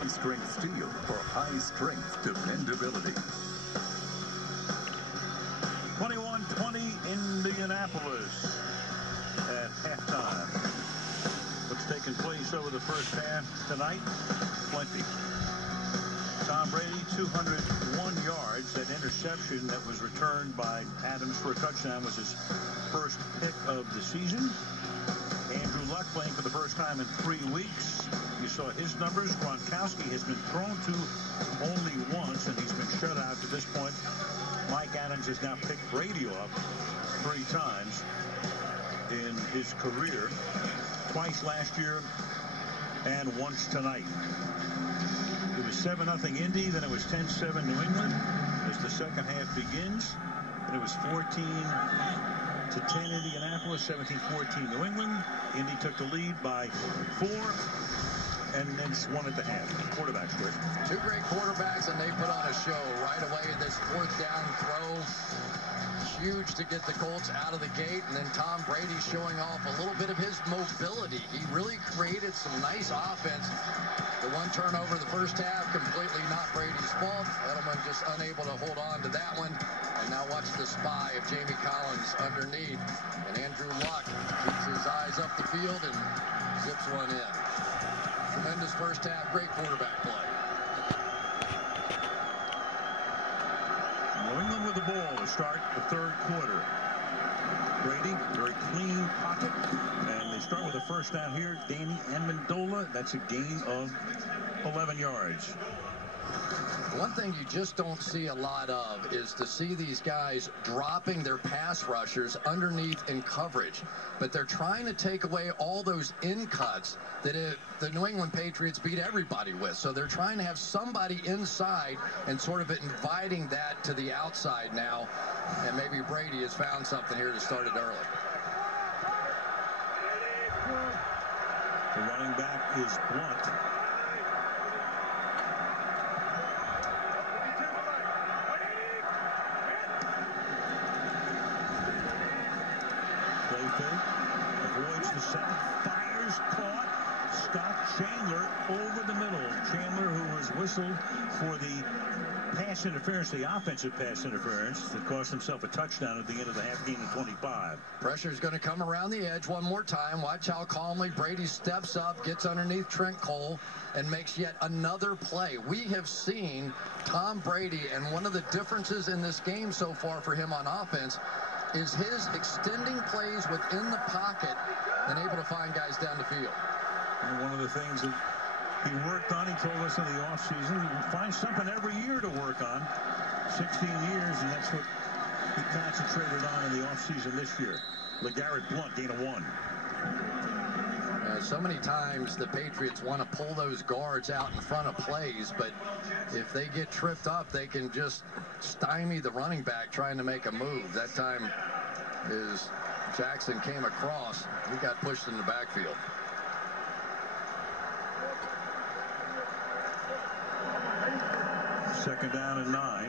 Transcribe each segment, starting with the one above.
high-strength steel for high-strength dependability. 21-20 Indianapolis at halftime. What's taking place over the first half tonight? Plenty. Tom Brady, 201 yards. That interception that was returned by Adams for a touchdown was his first pick of the season. Andrew Luck playing for the first time in 3 weeks. You saw his numbers. Gronkowski has been thrown to only once, and he's been shut out to this point. Mike Adams has now picked Brady up 3 times in his career. Twice last year and once tonight. It was 7-0 Indy, then it was 10-7 New England as the second half begins. And it was 14-10 Indianapolis, 17-14 New England. Indy took the lead by 4, and then won at the half. Quarterbacks, Chris. 2 great quarterbacks, and they put on a show right away at this 4th down throw. Huge to get the Colts out of the gate, and then Tom Brady showing off a little bit of his mobility. He really created some nice offense. The 1 turnover the first half, completely not Brady's fault. Edelman just unable to hold on to that one. And now watch the spy of Jamie Collins underneath. And Andrew Luck keeps his eyes up the field and zips one in. Tremendous first half, great quarterback play. New England with the ball to start the 3rd quarter. Brady, very clean pocket, and they start with a first down here. Danny Amendola, that's a gain of 11 yards. One thing you just don't see a lot of is to see these guys dropping their pass rushers underneath in coverage. But they're trying to take away all those in cuts that the New England Patriots beat everybody with. So they're trying to have somebody inside and sort of inviting that to the outside now. And maybe Brady has found something here to start it early. The running back is Blunt. Avoids the sack, fires, caught. Scott Chandler over the middle. Chandler, who was whistled for the pass interference, the offensive pass interference, that cost himself a touchdown at the end of the half, gain of 25. Pressure's going to come around the edge one more time. Watch how calmly Brady steps up, gets underneath Trent Cole, and makes yet another play. We have seen Tom Brady, and one of the differences in this game so far for him on offense is his extending plays within the pocket and able to find guys down the field. And one of the things that he worked on, he told us in the offseason, he finds something every year to work on. 16 years, and that's what he concentrated on in the offseason this year. LeGarrette Blunt, gain of 1. So many times the Patriots want to pull those guards out in front of plays, but if they get tripped up, they can just stymie the running back trying to make a move. That time is Jackson came across. He got pushed in the backfield. Second down and 9.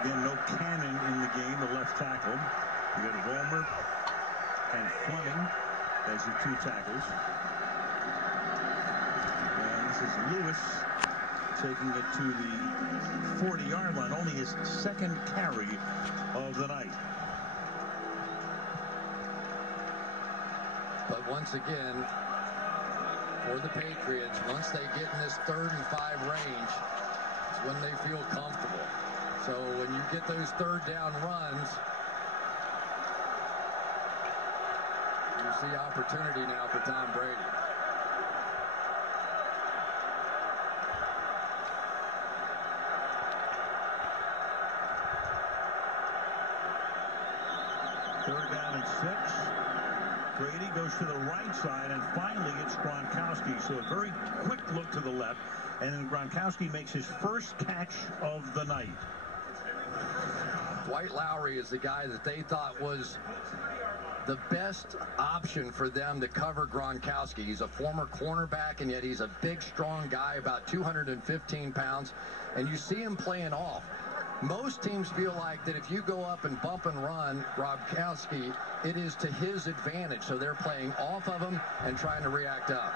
Again, no Cannon in the game, the left tackle. You got Vollmer and Fleming as your 2 tackles. And this is Lewis taking it to the 40-yard line, only his 2nd carry of the night. But once again, for the Patriots, once they get in this 3rd and 5 range, it's when they feel comfortable. So when you get those 3rd down runs, you see opportunity now for Tom Brady. Third down and 6. Brady goes to the right side, and finally it's Gronkowski. So a very quick look to the left, and then Gronkowski makes his first catch of the night. Dwight Lowry is the guy that they thought was the best option for them to cover Gronkowski. He's a former cornerback, and yet he's a big, strong guy, about 215 pounds, and you see him playing off. Most teams feel like that if you go up and bump and run Gronkowski, it is to his advantage. So they're playing off of him and trying to react up.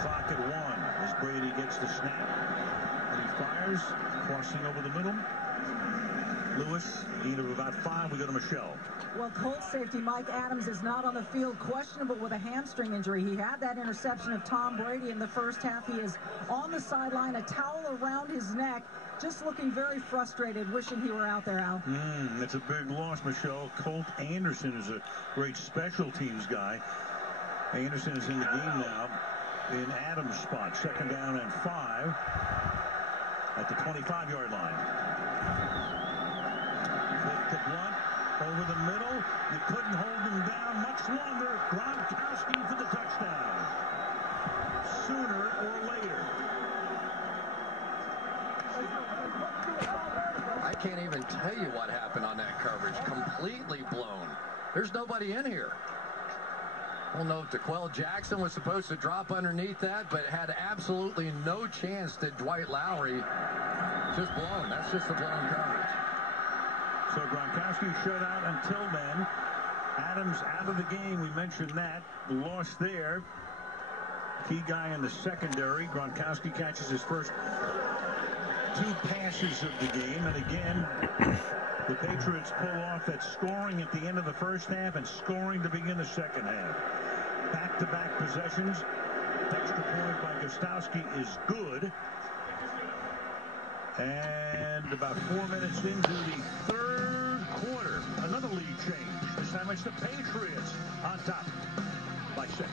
clock at 1 as Brady gets the snap. And he fires, crossing over the middle. Lewis, gain of about 5. We go to Michelle. Well, Colts safety Mike Adams is not on the field, questionable with a hamstring injury. He had that interception of Tom Brady in the first half. He is on the sideline, a towel around his neck, just looking very frustrated, wishing he were out there, Al. It's a big loss, Michelle. Colt Anderson is a great special teams guy. Anderson is in the game now in Adams' spot. 2nd down and 5 at the 25-yard line. Fake to Blunt. Over the middle, you couldn't hold him down much longer. Gronkowski for the touchdown. Sooner or later. I can't even tell you what happened on that coverage. Completely blown. There's nobody in here. I don't know if DeQuell Jackson was supposed to drop underneath that, but had absolutely no chance that Dwight Lowry. Just blown. That's just a blown coverage. So Gronkowski shut out until then. Adams out of the game. We mentioned that. Loss there. Key guy in the secondary. Gronkowski catches his first 2 passes of the game. And again, the Patriots pull off that scoring at the end of the first half and scoring to begin the second half. Back-to-back possessions. Extra point by Gostowski is good. And about 4 minutes into the 3rd quarter, another lead change. This time it's the Patriots on top by 6.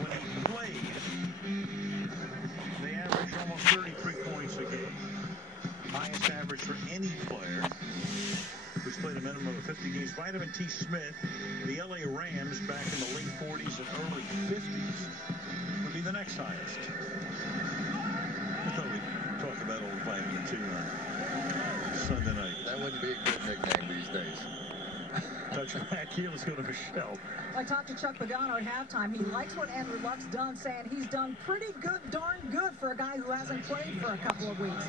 When he played, they averaged almost 33 points a game. Highest average for any player who's played a minimum of 50 games. Vitamin T. Smith, the LA Rams back in the late 40s and early 50s would be the next highest. I thought we'd talk about old Vitamin T on Sunday night. That wouldn't be a good nickname these days. Touchback here. Let's go to Michelle. I talked to Chuck Pagano at halftime. He likes what Andrew Luck's done, saying he's done pretty good, darn good for a guy who hasn't played for a couple of weeks.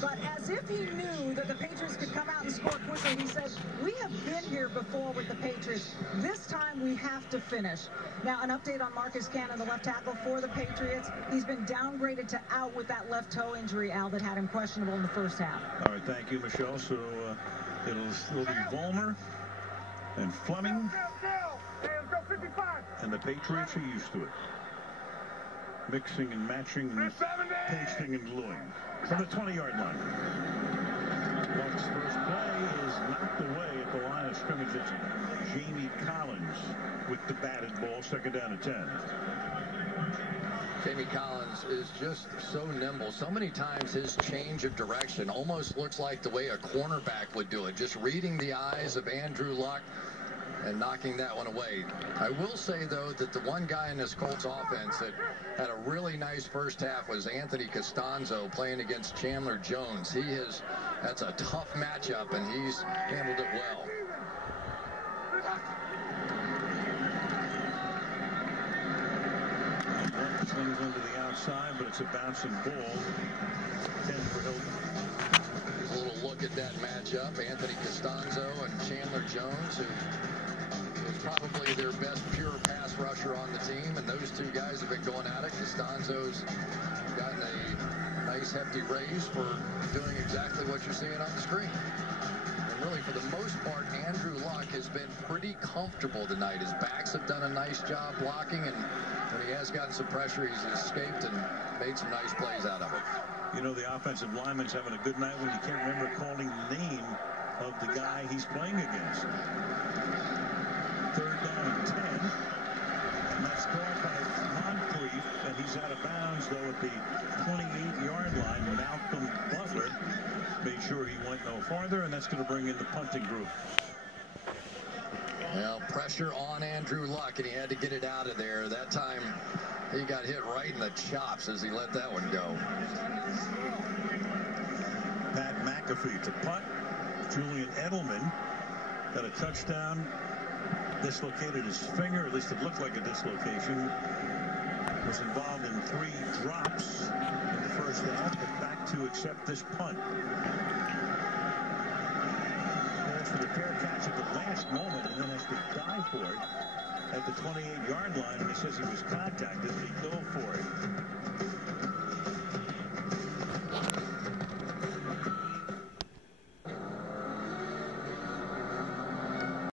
But as if he knew that the Patriots could come out and score quickly, he said, we have been here before with the Patriots. This time we have to finish. Now, an update on Marcus Cannon, the left tackle for the Patriots. He's been downgraded to out with that left toe injury, Al, that had him questionable in the first half. All right, thank you, Michelle. So it'll still be Vollmer and Fleming, and the Patriots are used to it. Mixing and matching and pasting and gluing. From the 20-yard line. Bucks' first play is knocked away at the line of scrimmage. It's Jamie Collins with the batted ball, 2nd down and 10. Jamie Collins is just so nimble. So many times his change of direction almost looks like the way a cornerback would do it. Just reading the eyes of Andrew Luck and knocking that one away. I will say, though, that the one guy in this Colts offense that had a really nice first half was Anthony Costanzo playing against Chandler Jones. That's a tough matchup, and he's handled it well. Slings into the outside, but it's a bouncing ball. 10 for Hilton. Here's a little look at that matchup. Anthony Costanzo and Chandler Jones, who is probably their best pure pass rusher on the team, and those 2 guys have been going at it. Costanzo's gotten a nice hefty raise for doing exactly what you're seeing on the screen. And really, for the most part, Andrew Luck has been pretty comfortable tonight. His backs have done a nice job blocking, and when he has gotten some pressure, he's escaped and made some nice plays out of it. You know, the offensive lineman's having a good night when you can't remember calling the name of the guy he's playing against. 3rd down and 10. And that's caught by Moncrief, and he's out of bounds, though, at the 28-yard line. Malcolm Butler made sure he went no farther, and that's going to bring in the punting group. Well, pressure on Andrew Luck, and he had to get it out of there. That time, he got hit right in the chops as he let that one go. Pat McAfee to punt. Julian Edelman got a touchdown. Dislocated his finger, at least it looked like a dislocation. Was involved in 3 drops in the first half, but back to accept this punt. goes for the fair catch at the last moment and then has to dive for it at the 28-yard line, and he says he was contacted, and he dove for it.